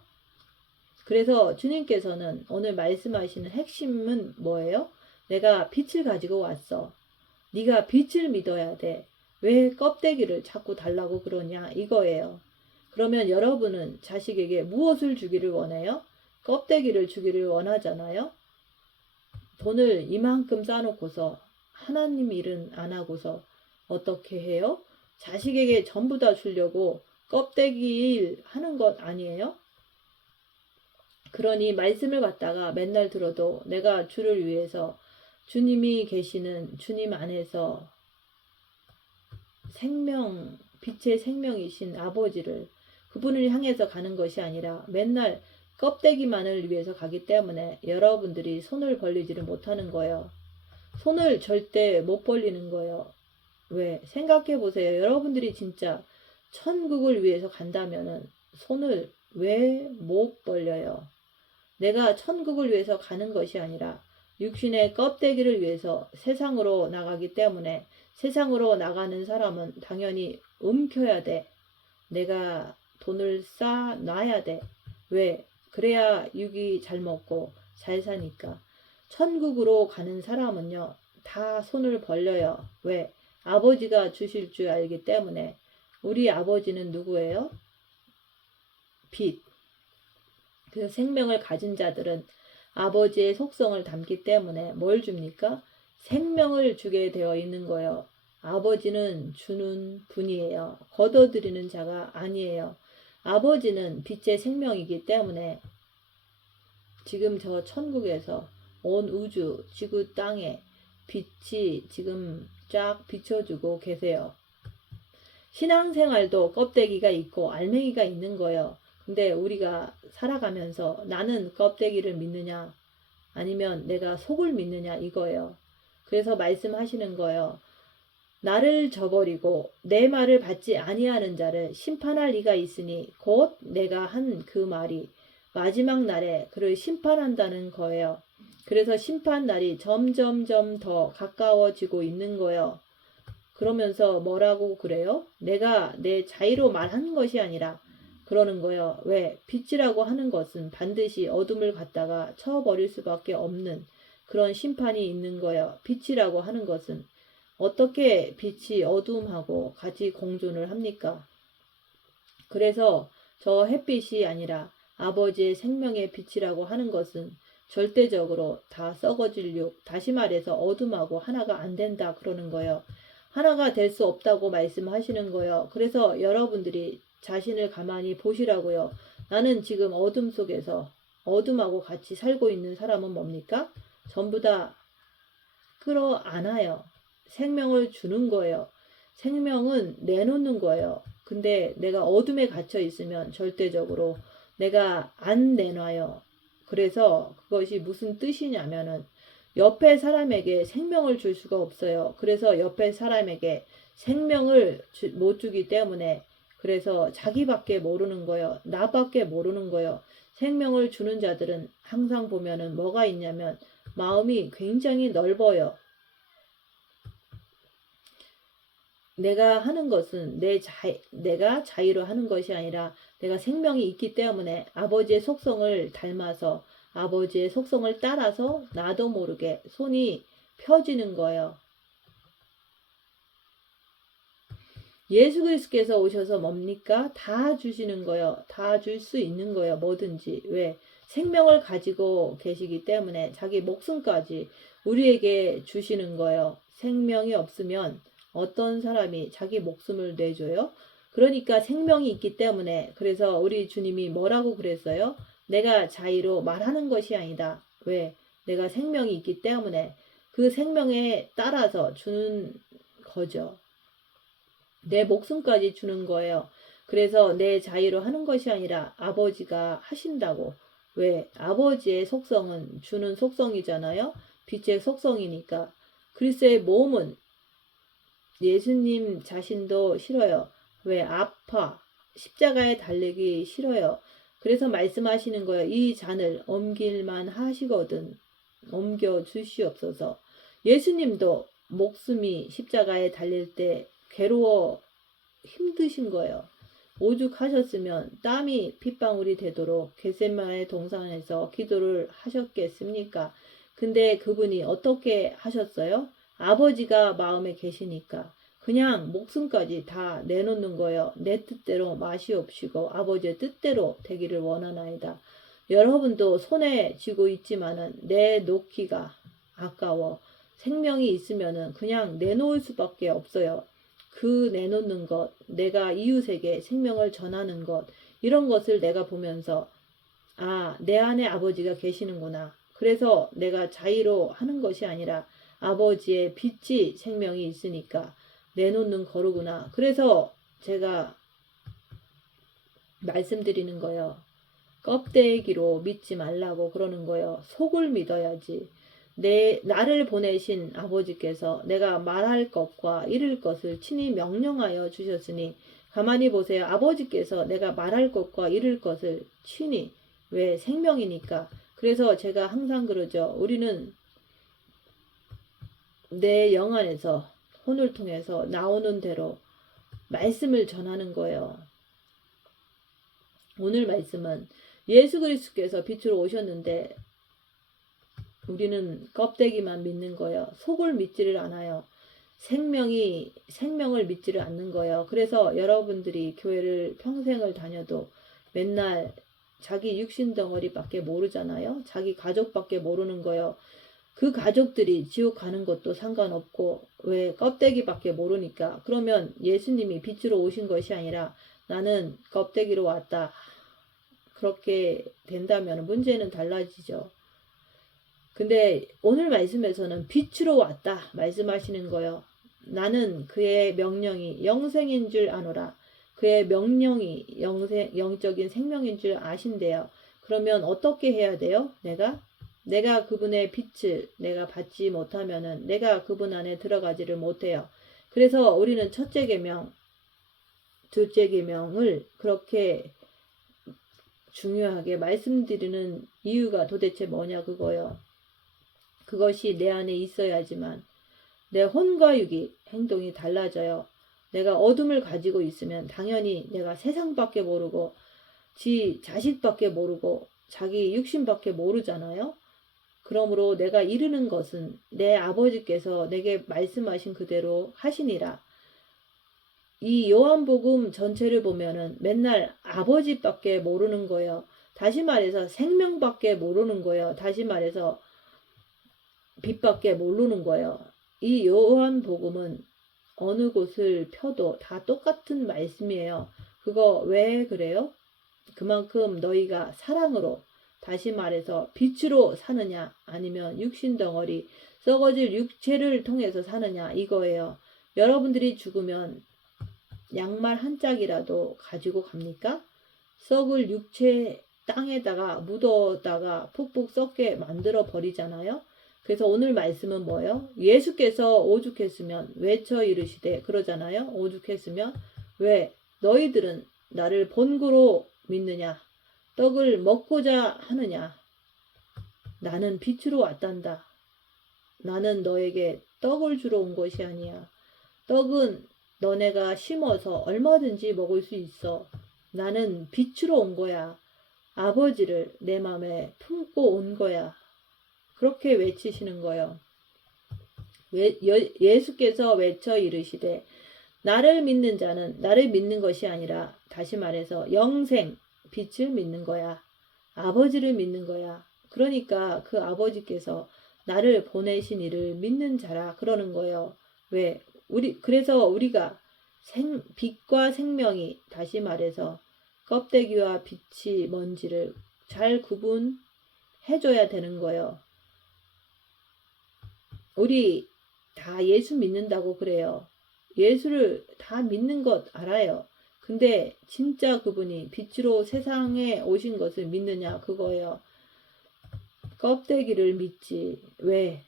그래서 주님께서는 오늘 말씀하시는 핵심은 뭐예요? 내가 빛을 가지고 왔어. 네가 빛을 믿어야 돼. 왜 껍데기를 자꾸 달라고 그러냐 이거예요. 그러면 여러분은 자식에게 무엇을 주기를 원해요? 껍데기를 주기를 원하잖아요. 돈을 이만큼 쌓아놓고서 하나님 일은 안 하고서 어떻게 해요? 자식에게 전부 다 주려고 껍데기 일 하는 것 아니에요? 그러니 말씀을 갖다가 맨날 들어도 내가 주를 위해서 주님이 계시는 주님 안에서 생명, 빛의 생명이신 아버지를 그분을 향해서 가는 것이 아니라 맨날 껍데기만을 위해서 가기 때문에 여러분들이 손을 벌리지를 못하는 거예요. 손을 절대 못 벌리는 거예요. 왜? 생각해 보세요. 여러분들이 진짜 천국을 위해서 간다면은 손을 왜 못 벌려요? 내가 천국을 위해서 가는 것이 아니라 육신의 껍데기를 위해서 세상으로 나가기 때문에 세상으로 나가는 사람은 당연히 움켜야 돼. 내가 돈을 쌓아놔야 돼. 왜? 그래야 육이 잘 먹고 잘 사니까. 천국으로 가는 사람은요, 다 손을 벌려요. 왜? 아버지가 주실 줄 알기 때문에. 우리 아버지는 누구예요? 빛. 그래서 생명을 가진 자들은 아버지의 속성을 담기 때문에 뭘 줍니까? 생명을 주게 되어 있는 거예요. 아버지는 주는 분이에요. 거둬들이는 자가 아니에요. 아버지는 빛의 생명이기 때문에 지금 저 천국에서 온 우주, 지구, 땅에 빛이 지금 쫙 비춰주고 계세요. 신앙생활도 껍데기가 있고 알맹이가 있는 거예요. 근데 우리가 살아가면서 나는 껍데기를 믿느냐 아니면 내가 속을 믿느냐 이거예요. 그래서 말씀하시는 거예요. 나를 저버리고 내 말을 받지 아니하는 자를 심판할 리가 있으니 곧 내가 한 그 말이 마지막 날에 그를 심판한다는 거예요. 그래서 심판 날이 점점점 더 가까워지고 있는 거예요. 그러면서 뭐라고 그래요? 내가 내 자의로 말하는 것이 아니라 그러는 거예요. 왜? 빛이라고 하는 것은 반드시 어둠을 갖다가 쳐버릴 수밖에 없는 그런 심판이 있는 거예요. 빛이라고 하는 것은 어떻게 빛이 어둠하고 같이 공존을 합니까? 그래서 저 햇빛이 아니라 아버지의 생명의 빛이라고 하는 것은 절대적으로 다 썩어질 육, 다시 말해서 어둠하고 하나가 안 된다 그러는 거예요. 하나가 될 수 없다고 말씀하시는 거예요. 그래서 여러분들이 자신을 가만히 보시라고요. 나는 지금 어둠 속에서 어둠하고 같이 살고 있는 사람은 뭡니까? 전부 다 끌어안아요. 생명을 주는 거예요. 생명은 내놓는 거예요. 근데 내가 어둠에 갇혀 있으면 절대적으로 내가 안 내놔요. 그래서 그것이 무슨 뜻이냐면은 옆에 사람에게 생명을 줄 수가 없어요. 그래서 옆에 사람에게 생명을 못 주기 때문에 그래서 자기밖에 모르는 거예요. 나밖에 모르는 거예요. 생명을 주는 자들은 항상 보면은 뭐가 있냐면 마음이 굉장히 넓어요. 내가 하는 것은 내가 자의로 하는 것이 아니라 내가 생명이 있기 때문에 아버지의 속성을 닮아서 아버지의 속성을 따라서 나도 모르게 손이 펴지는 거예요. 예수 그리스도께서 오셔서 뭡니까? 다 주시는 거예요. 다 줄 수 있는 거예요. 뭐든지. 왜? 생명을 가지고 계시기 때문에 자기 목숨까지 우리에게 주시는 거예요. 생명이 없으면 어떤 사람이 자기 목숨을 내줘요? 그러니까 생명이 있기 때문에 그래서 우리 주님이 뭐라고 그랬어요? 내가 자의로 말하는 것이 아니다. 왜? 내가 생명이 있기 때문에 그 생명에 따라서 주는 거죠. 내 목숨까지 주는 거예요. 그래서 내 자의로 하는 것이 아니라 아버지가 하신다고. 왜? 아버지의 속성은 주는 속성이잖아요. 빛의 속성이니까. 그리스도의 몸은 예수님 자신도 싫어요. 왜? 아파. 십자가에 달리기 싫어요. 그래서 말씀하시는 거예요. 이 잔을 옮길만 하시거든. 옮겨 주시옵소서. 예수님도 목숨이 십자가에 달릴 때 괴로워 힘드신 거예요. 오죽하셨으면 땀이 핏방울이 되도록 겟세마네 동산에서 기도를 하셨겠습니까? 근데 그분이 어떻게 하셨어요? 아버지가 마음에 계시니까 그냥 목숨까지 다 내놓는 거예요. 내 뜻대로 마시옵시고 아버지의 뜻대로 되기를 원하나이다. 여러분도 손에 쥐고 있지만은 내놓기가 아까워. 생명이 있으면은 그냥 내놓을 수밖에 없어요. 그 내놓는 것, 내가 이웃에게 생명을 전하는 것, 이런 것을 내가 보면서 아, 내 안에 아버지가 계시는구나. 그래서 내가 자의로 하는 것이 아니라 아버지의 빛이 생명이 있으니까 내놓는 거루구나. 그래서 제가 말씀드리는 거예요. 껍데기로 믿지 말라고 그러는 거예요. 속을 믿어야지. 나를 보내신 아버지께서 내가 말할 것과 이룰 것을 친히 명령하여 주셨으니, 가만히 보세요. 아버지께서 내가 말할 것과 이룰 것을 친히, 왜? 생명이니까. 그래서 제가 항상 그러죠. 우리는 내 영 안에서 혼을 통해서 나오는 대로 말씀을 전하는 거예요. 오늘 말씀은 예수 그리스도께서 빛으로 오셨는데 우리는 껍데기만 믿는 거예요. 속을 믿지를 않아요. 생명을 믿지를 않는 거예요. 그래서 여러분들이 교회를 평생을 다녀도 맨날 자기 육신 덩어리밖에 모르잖아요. 자기 가족밖에 모르는 거예요. 그 가족들이 지옥 가는 것도 상관없고, 왜? 껍데기밖에 모르니까. 그러면 예수님이 빛으로 오신 것이 아니라 나는 껍데기로 왔다, 그렇게 된다면 문제는 달라지죠. 근데 오늘 말씀에서는 빛으로 왔다 말씀하시는 거예요. 나는 그의 명령이 영생인 줄 아노라. 그의 명령이 영적인 생명인 줄 아신대요. 그러면 어떻게 해야 돼요? 내가 그분의 빛을 내가 받지 못하면은 내가 그분 안에 들어가지를 못해요. 그래서 우리는 첫째 계명, 둘째 계명을 그렇게 중요하게 말씀드리는 이유가 도대체 뭐냐, 그거요. 그것이 내 안에 있어야지만 내 혼과 육이 행동이 달라져요. 내가 어둠을 가지고 있으면 당연히 내가 세상밖에 모르고 지 자식밖에 모르고 자기 육신밖에 모르잖아요. 그러므로 내가 이르는 것은 내 아버지께서 내게 말씀하신 그대로 하시니라. 이 요한복음 전체를 보면은 맨날 아버지밖에 모르는 거예요. 다시 말해서 생명밖에 모르는 거예요. 다시 말해서 빛밖에 모르는 거예요. 이 요한복음은 어느 곳을 펴도 다 똑같은 말씀이에요. 그거 왜 그래요? 그만큼 너희가 사랑으로, 다시 말해서 빛으로 사느냐 아니면 육신덩어리 썩어질 육체를 통해서 사느냐, 이거예요. 여러분들이 죽으면 양말 한 짝이라도 가지고 갑니까? 썩을 육체 땅에다가 묻어다가 푹푹 썩게 만들어 버리잖아요. 그래서 오늘 말씀은 뭐예요? 예수께서 오죽했으면 외쳐 이르시되, 그러잖아요. 오죽했으면. 왜? 너희들은 나를 본고로 믿느냐? 떡을 먹고자 하느냐? 나는 빛으로 왔단다. 나는 너에게 떡을 주러 온 것이 아니야. 떡은 너네가 심어서 얼마든지 먹을 수 있어. 나는 빛으로 온 거야. 아버지를 내 마음에 품고 온 거야. 그렇게 외치시는 거예요. 예수께서 외쳐 이르시되, 나를 믿는 자는 나를 믿는 것이 아니라, 다시 말해서 영생, 빛을 믿는 거야. 아버지를 믿는 거야. 그러니까 그 아버지께서 나를 보내신 이를 믿는 자라 그러는 거예요. 왜? 그래서 우리가 빛과 생명이, 다시 말해서 껍데기와 빛이 뭔지를 잘 구분해줘야 되는 거예요. 우리 다 예수 믿는다고 그래요. 예수를 다 믿는 것 알아요. 근데 진짜 그분이 빛으로 세상에 오신 것을 믿느냐, 그거예요. 껍데기를 믿지. 왜?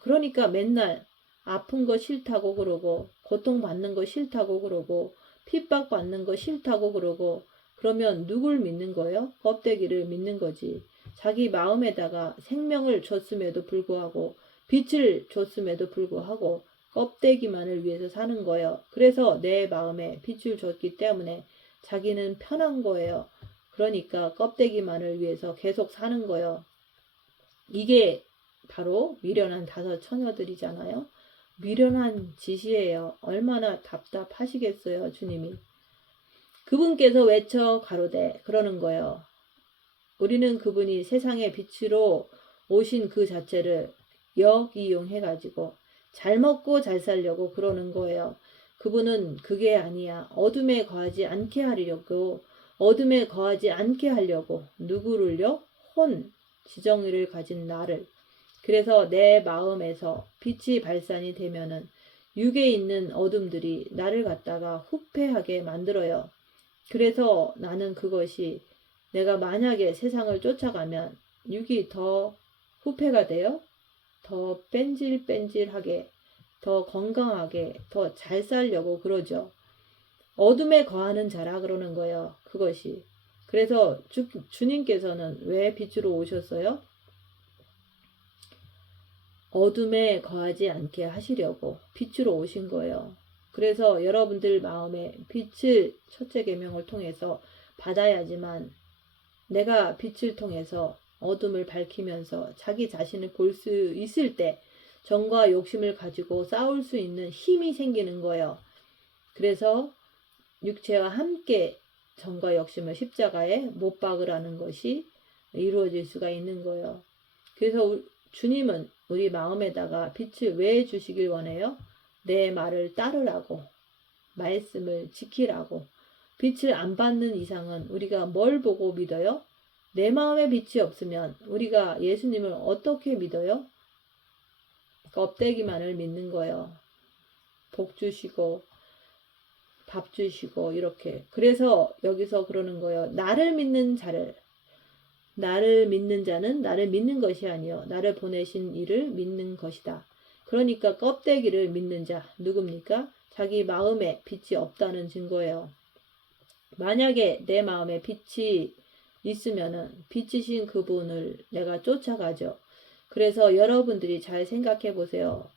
그러니까 맨날 아픈 거 싫다고 그러고, 고통받는 거 싫다고 그러고, 핍박받는 거 싫다고 그러고, 그러면 누굴 믿는 거예요? 껍데기를 믿는 거지. 자기 마음에다가 생명을 줬음에도 불구하고, 빛을 줬음에도 불구하고 껍데기만을 위해서 사는 거예요. 그래서 내 마음에 빛을 줬기 때문에 자기는 편한 거예요. 그러니까 껍데기만을 위해서 계속 사는 거예요. 이게 바로 미련한 5 처녀들이잖아요. 미련한 짓이에요. 얼마나 답답하시겠어요, 주님이. 그분께서 외쳐 가로되, 그러는 거예요. 우리는 그분이 세상의 빛으로 오신 그 자체를 역이용해가지고 잘 먹고 잘 살려고 그러는 거예요. 그분은 그게 아니야. 어둠에 거하지 않게 하려고, 어둠에 거하지 않게 하려고. 누구를요? 지정의를 가진 나를. 그래서 내 마음에서 빛이 발산이 되면은 육에 있는 어둠들이 나를 갖다가 후패하게 만들어요. 그래서 나는 그것이 내가 만약에 세상을 쫓아가면 육이 더 후패가 되어 더 뺀질뺀질하게 더 건강하게 더 잘 살려고 그러죠. 어둠에 거하는 자라 그러는 거예요. 그것이. 그래서 주님께서는 왜 빛으로 오셨어요? 어둠에 거하지 않게 하시려고 빛으로 오신 거예요. 그래서 여러분들 마음에 빛을 첫째 계명을 통해서 받아야지만 내가 빛을 통해서 어둠을 밝히면서 자기 자신을 볼 수 있을 때 정과 욕심을 가지고 싸울 수 있는 힘이 생기는 거예요. 그래서 육체와 함께 정과 욕심을 십자가에 못 박으라는 것이 이루어질 수가 있는 거예요. 그래서 주님은 우리 마음에다가 빛을 왜 주시길 원해요? 내 말을 따르라고, 말씀을 지키라고. 빛을 안 받는 이상은 우리가 뭘 보고 믿어요? 내 마음에 빛이 없으면 우리가 예수님을 어떻게 믿어요? 껍데기만을 믿는 거예요. 복 주시고 밥 주시고 이렇게. 그래서 여기서 그러는 거예요. 나를 믿는 자는 나를 믿는 것이 아니요 나를 보내신 이를 믿는 것이다. 그러니까 껍데기를 믿는 자 누굽니까? 자기 마음에 빛이 없다는 증거예요. 만약에 내 마음에 빛이 있으면은 빛이신 그분을 내가 쫓아가죠. 그래서 여러분들이 잘 생각해 보세요.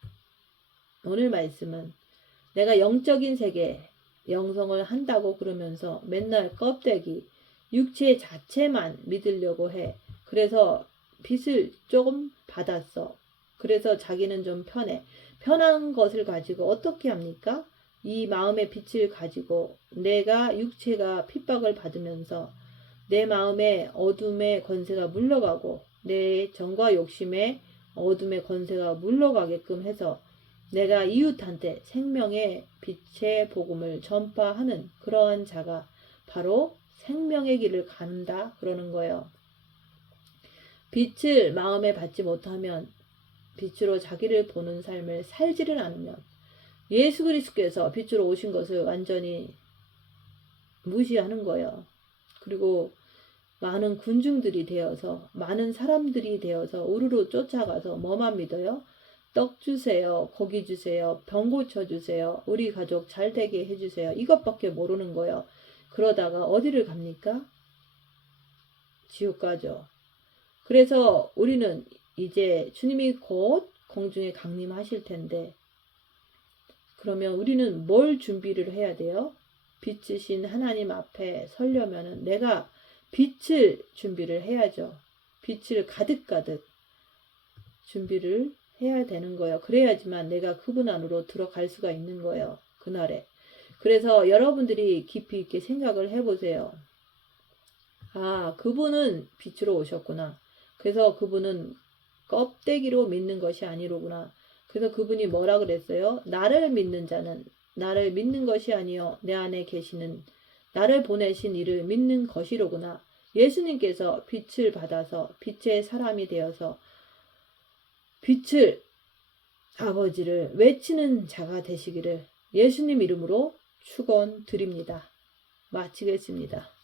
오늘 말씀은 내가 영적인 세계 영성을 한다고 그러면서 맨날 껍데기 육체 자체만 믿으려고 해. 그래서 빛을 조금 받았어. 그래서 자기는 좀 편해. 편한 것을 가지고 어떻게 합니까? 이 마음의 빛을 가지고 내가 육체가 핍박을 받으면서 내 마음에 어둠의 권세가 물러가고 내 정과 욕심의 어둠의 권세가 물러가게끔 해서 내가 이웃한테 생명의 빛의 복음을 전파하는 그러한 자가 바로 생명의 길을 간다 그러는 거예요. 빛을 마음에 받지 못하면 빛으로 자기를 보는 삶을 살지를 않으면 예수 그리스도께서 빛으로 오신 것을 완전히 무시하는 거예요. 그리고 많은 군중들이 되어서 많은 사람들이 되어서 우르르 쫓아가서 뭐만 믿어요? 떡 주세요. 고기 주세요. 병 고쳐주세요. 우리 가족 잘 되게 해주세요. 이것밖에 모르는 거예요. 그러다가 어디를 갑니까? 지옥 가죠. 그래서 우리는 이제 주님이 곧 공중에 강림하실 텐데 그러면 우리는 뭘 준비를 해야 돼요? 빛이신 하나님 앞에 서려면은 내가 빛을 준비를 해야죠. 빛을 가득가득 준비를 해야 되는 거예요. 그래야지만 내가 그분 안으로 들어갈 수가 있는 거예요. 그날에. 그래서 여러분들이 깊이 있게 생각을 해보세요. 아, 그분은 빛으로 오셨구나. 그래서 그분은 껍데기로 믿는 것이 아니로구나. 그래서 그분이 뭐라 그랬어요? 나를 믿는 자는 나를 믿는 것이 아니요 내 안에 계시는 나를 보내신 이를 믿는 것이로구나. 예수님께서 빛을 받아서 빛의 사람이 되어서 빛을 아버지를 외치는 자가 되시기를 예수님 이름으로 축원드립니다. 마치겠습니다.